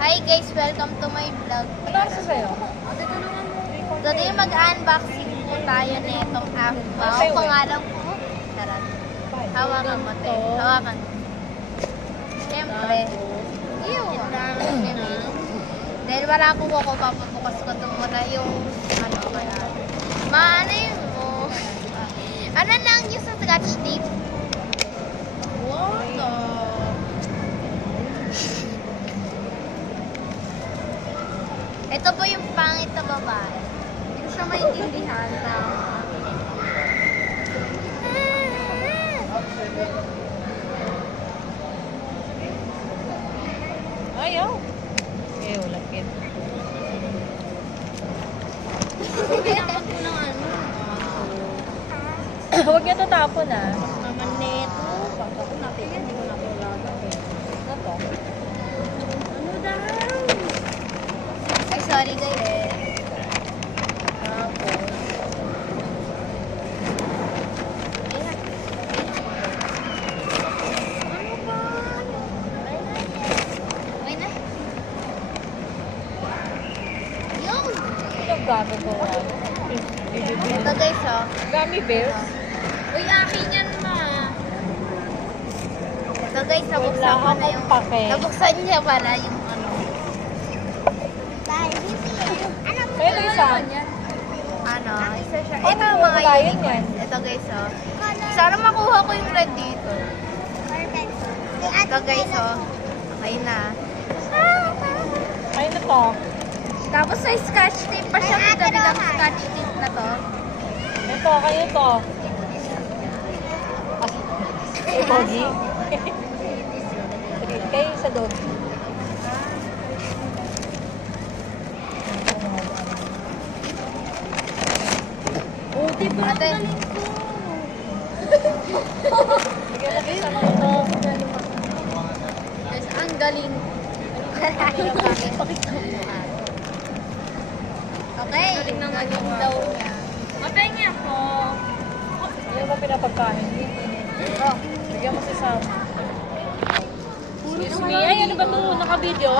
Hi guys, welcome to my vlog. Ano kasi sa'yo? Today mag-unboxing po tayo nitong Afba. Ang pangalan ko, charot. Hawakan mo, te. Hawakan mo. Siyempre. Ew. Dahil wala akong kuko, papabukas ko ito muna yung ano kaya. Maano yun mo. Ano lang yung sa scotch tape? What the? Ito po yung pangit na babae. Hindi ko siya maintindihan na. Ayaw. Ew, lapit. Kailangan ko ng ano. Huwag niya tatapon ah. Naman neto. Pag ako natin, hindi ko nakilala. Ano to? Ano daw? Ay, sorry guys. Tapos. Ano ba? Okay na. Yun. Ito gago ko. Ito guys, oh. Gummy bears? Uy, akin yan ma. Ito guys, nabuksan Wala ko na akong yung... pake. Nabuksan niya pala yung ano. Kaya na isa. Ano, isa siya. Oh, Ito yung mga pagkain unicorn. yan. Ito guys, oh. Sana makuha ko yung red dito. Ito guys, oh. Okay na. Ay na to. Tapos sa scotch tape pa siya. May dabilang scotch tape na to. Ito, kayo to. Ay, Pogi. Kayo sa doggy. Uti pa ate. Bigyan natin sa mga ito. Guys, ang galing. Okay. Galing daw niya. Mapengi ako. Ano ba pinapagkain? Oh. Bigyan mo si Sam. Excuse me. Ay, ano ba ito? Naka-video?